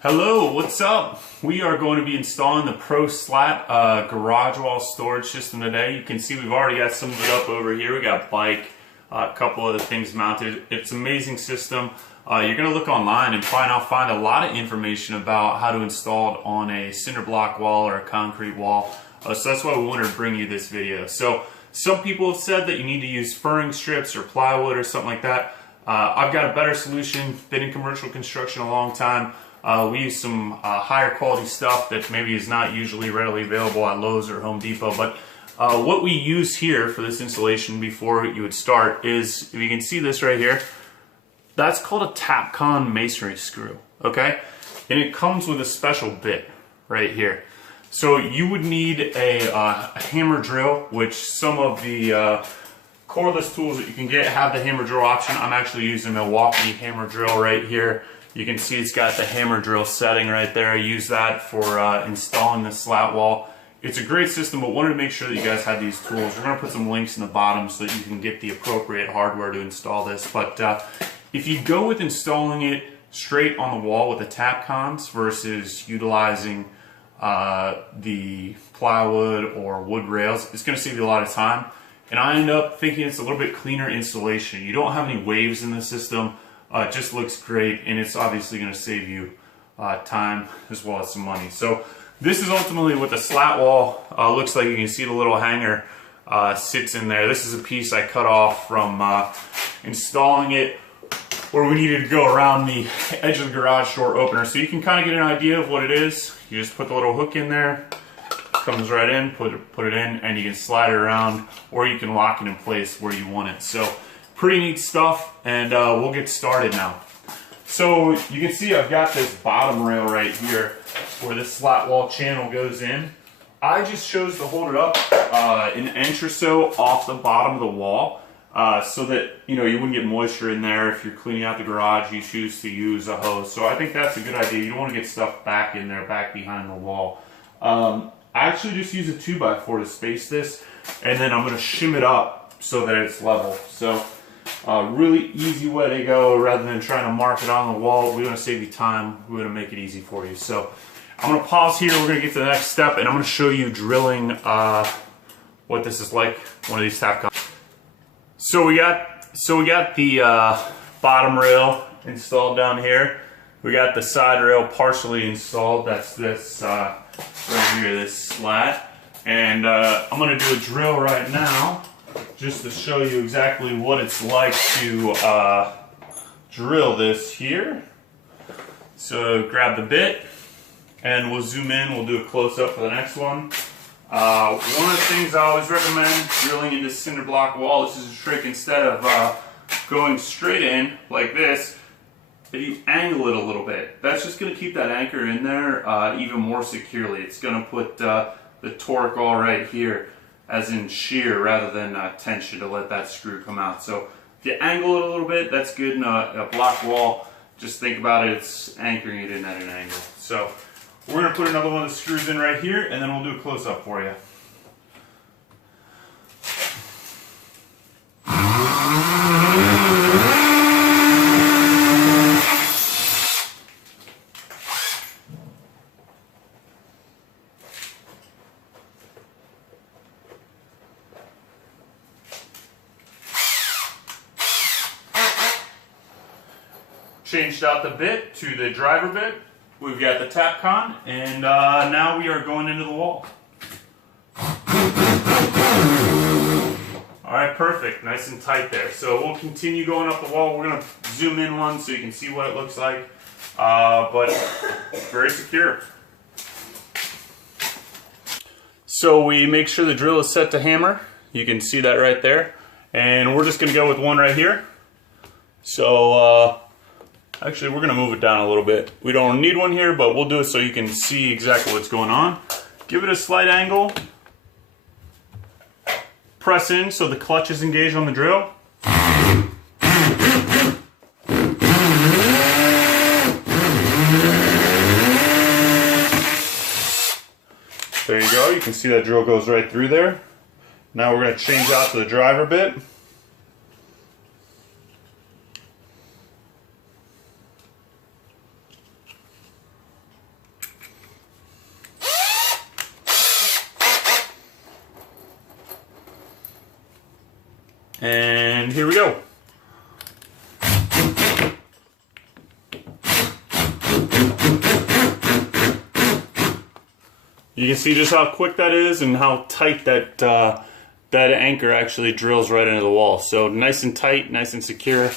Hello, what's up? We are going to be installing the ProSlat garage wall storage system today. You can see we've already got some of it up over here. We got bike, a couple other things mounted. It's an amazing system. You're going to look online and find a lot of information about how to install it on a cinder block wall or a concrete wall. So that's why we wanted to bring you this video. So some people have said that you need to use furring strips or plywood or something like that. I've got a better solution. Been in commercial construction a long time. We use some higher quality stuff that maybe is not usually readily available at Lowe's or Home Depot. But what we use here for this installation before you would start is, if you can see this right here, that's called a Tapcon masonry screw, okay? And it comes with a special bit right here. So you would need a hammer drill, which some of the cordless tools that you can get have the hammer drill option. I'm actually using a Milwaukee hammer drill right here. You can see it's got the hammer drill setting right there. I use that for installing the slat wall. It's a great system, but wanted to make sure that you guys had these tools. We're going to put some links in the bottom so that you can get the appropriate hardware to install this. But if you go with installing it straight on the wall with the Tapcons versus utilizing the plywood or wood rails, it's going to save you a lot of time. And I end up thinking it's a little bit cleaner installation. You don't have any waves in the system. It just looks great, and it's obviously going to save you time as well as some money. So this is ultimately what the slat wall looks like. You can see the little hanger sits in there. This is a piece I cut off from installing it where we needed to go around the edge of the garage door opener. So you can kind of get an idea of what it is. You just put the little hook in there, comes right in, put it in, and you can slide it around, or you can lock it in place where you want it. So pretty neat stuff, and we'll get started now. So you can see I've got this bottom rail right here where this slat wall channel goes in. I just chose to hold it up an inch or so off the bottom of the wall so that you wouldn't get moisture in there. If you're cleaning out the garage, you choose to use a hose. So I think that's a good idea. You don't want to get stuff back in there, back behind the wall. I actually just use a 2x4 to space this, and then I'm going to shim it up so that it's level. So really easy way to go. Rather than trying to mark it on the wall, we want to save you time. We want to make it easy for you. So I'm going to pause here. We're going to get to the next step, and I'm going to show you drilling what this is like, one of these Tapcon. So we got the bottom rail installed down here. We got the side rail partially installed. That's this right here, this slat. And I'm going to do a drill right now, just to show you exactly what it's like to drill this here. So grab the bit, and we'll zoom in. We'll do a close-up for the next one. One of the things I always recommend drilling into cinder block wall, this is a trick, instead of going straight in like this, if you angle it a little bit. That's just going to keep that anchor in there even more securely. It's going to put the torque all right here, as in shear rather than tension, to let that screw come out. So if you angle it a little bit, that's good. In a block wall, just think about it, it's anchoring it in at an angle. So we're going to put another one of the screws in right here, and then we'll do a close-up for you. Changed out the bit to the driver bit. We've got the Tapcon, and now we are going into the wall. Alright, perfect. Nice and tight there. So we'll continue going up the wall. We're going to zoom in one so you can see what it looks like. But very secure. So we make sure the drill is set to hammer. You can see that right there. And we're just going to go with one right here. So actually, we're going to move it down a little bit. We don't need one here, but we'll do it so you can see exactly what's going on. Give it a slight angle. Press in so the clutch is engaged on the drill. There you go. You can see that drill goes right through there. Now we're going to change out to the driver bit. And here we go. You can see just how quick that is and how tight that that anchor actually drills right into the wall. So nice and tight, nice and secure.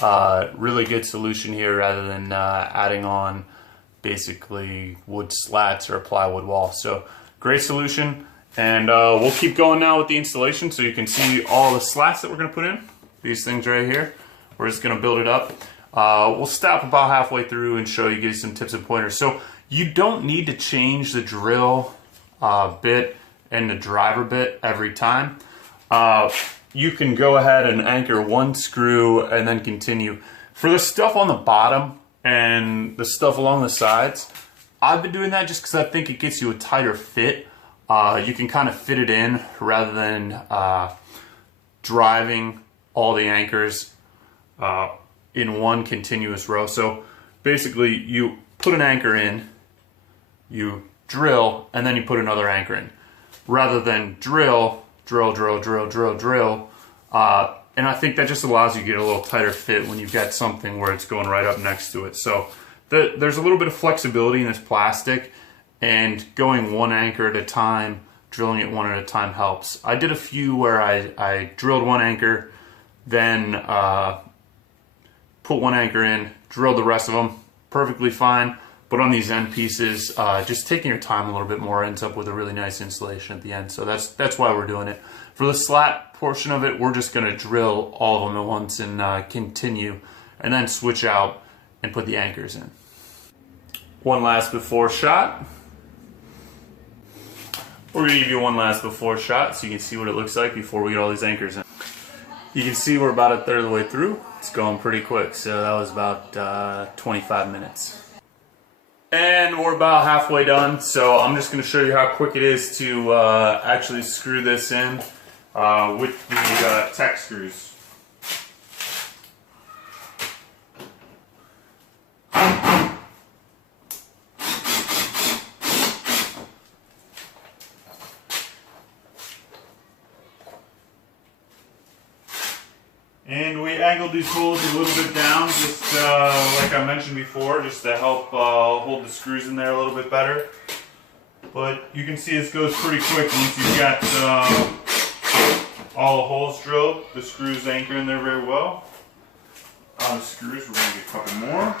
Really good solution here rather than adding on basically wood slats or a plywood wall. So great solution. And we'll keep going now with the installation so you can see all the slats that we're gonna put in. These things right here. We're just gonna build it up. We'll stop about halfway through and show you, give you some tips and pointers. So you don't need to change the drill bit and the driver bit every time. You can go ahead and anchor one screw and then continue. For the stuff on the bottom and the stuff along the sides, I've been doing that just because I think it gets you a tighter fit. You can kind of fit it in rather than driving all the anchors in one continuous row. So basically you put an anchor in, you drill, and then you put another anchor in. Rather than drill, and I think that just allows you to get a little tighter fit when you've got something where it's going right up next to it. So there's a little bit of flexibility in this plastic, and going one anchor at a time, drilling it one at a time helps. I did a few where I drilled one anchor, then put one anchor in, drilled the rest of them, perfectly fine. But on these end pieces, just taking your time a little bit more ends up with a really nice installation at the end. So that's why we're doing it. For the slat portion of it, we're just gonna drill all of them at once and continue, and then switch out and put the anchors in. One last before shot. We're gonna give you one last before shot so you can see what it looks like before we get all these anchors in. You can see we're about a third of the way through. It's going pretty quick, so that was about 25 minutes. And we're about halfway done, so I'm just going to show you how quick it is to actually screw this in with the tech screws. And we angled these holes a little bit down, just like I mentioned before, just to help hold the screws in there a little bit better. But you can see this goes pretty quick once you've got all the holes drilled. The screws anchor in there very well. On the screws, we're going to get a couple more.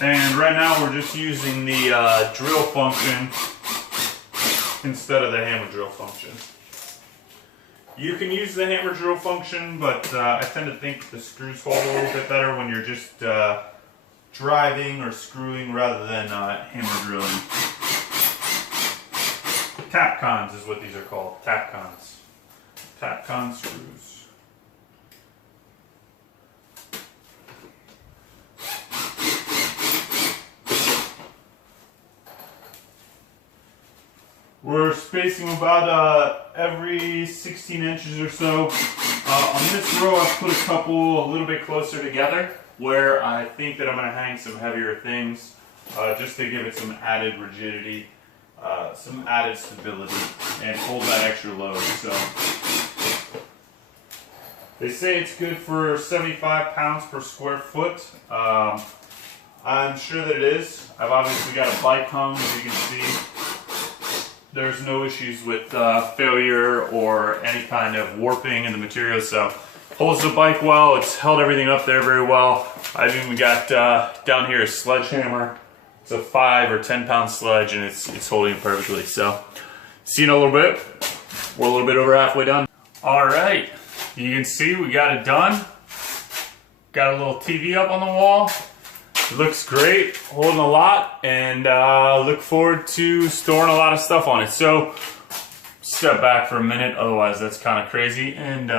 And right now we're just using the drill function instead of the hammer drill function. You can use the hammer drill function, but I tend to think the screws hold a little bit better when you're just driving or screwing rather than hammer drilling. Tapcons is what these are called, Tapcons. Tapcon screws. We're spacing about every 16 inches or so. On this row I've put a couple a little bit closer together where I think that I'm going to hang some heavier things just to give it some added rigidity, some added stability, and hold that extra load. So they say it's good for 75 pounds per square foot. I'm sure that it is. I've obviously got a bike hung, as you can see. There's no issues with failure or any kind of warping in the material, so holds the bike well. It's held everything up there very well. I've even got down here a sledgehammer. It's a 5 or 10 pound sledge, and it's holding it perfectly. So see you in a little bit. We're a little bit over halfway done. All right, you can see we got it done. Got a little TV up on the wall. It looks great, holding a lot, and look forward to storing a lot of stuff on it. So, step back for a minute, otherwise that's kind of crazy. And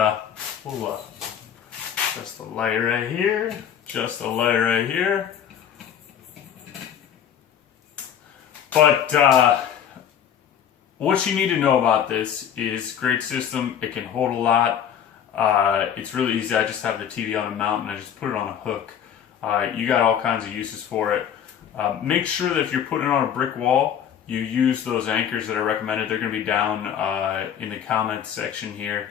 we'll just a light right here, just a light right here. But what you need to know about this is great system. It can hold a lot. It's really easy. I just have the TV on a mount and I just put it on a hook. You got all kinds of uses for it. Make sure that if you're putting it on a brick wall, you use those anchors that are recommended. They're going to be down in the comments section here.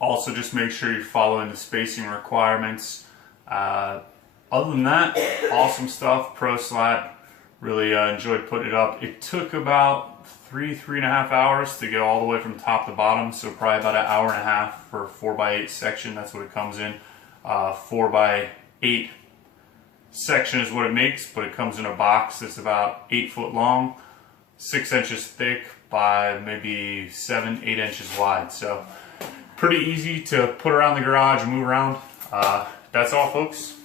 Also, just make sure you're following the spacing requirements. Other than that, awesome stuff. Pro Slat. Really enjoyed putting it up. It took about 3.5 hours to get all the way from top to bottom, so probably about an hour and a half for a 4x8 section. That's what it comes in. 4x8 section is what it makes, but it comes in a box that's about 8 foot long, 6 inches thick by maybe 7-8 inches wide. So pretty easy to put around the garage and move around. That's all, folks.